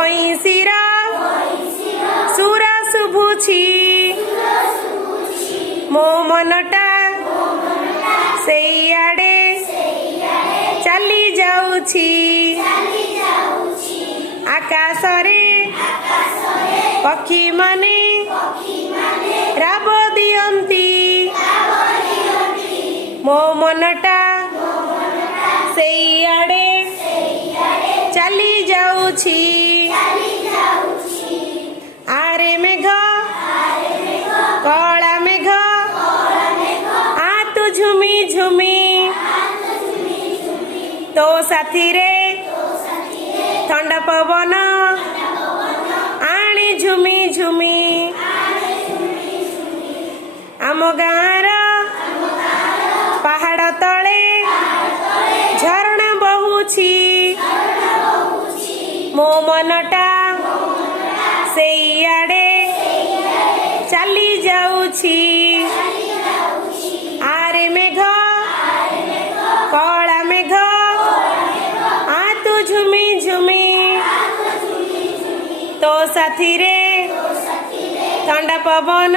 ବଇଁଶୀର ସୁର ଶୁଭୁଛି ମୋ ମନଟା ସେଇଆଡ଼େ ଚାଲି ଯାଉଛି ଆକାଶରେ ପକ୍ଷୀମାନେ ରାବ ଦିଅନ୍ତି ମୋ ମନଟା ସେଇଆଡ଼େ ଚାଲି ଯାଉଛି ଆରେ ମେଘ କଳା ମେଘ ଆ ତୁ ଝୁମି ଝୁମି ତୋ ସାଥିରେ ଥଣ୍ଡା ପବନ ଆଣି ଝୁମି ଝୁମି ଆମ ଗାଁର ପାହାଡ଼ ତଳେ ଝରଣା ବହୁଛି ମୋ ମନଟା ସେଇଆଡ଼େ ଚାଲି ଯାଉଛି ଆରେ ମେଘ କଳା ମେଘ ଆ ତୁ ଝୁମି ଝୁମି ତୋ ସାଥିରେ ଥଣ୍ଡା ପବନ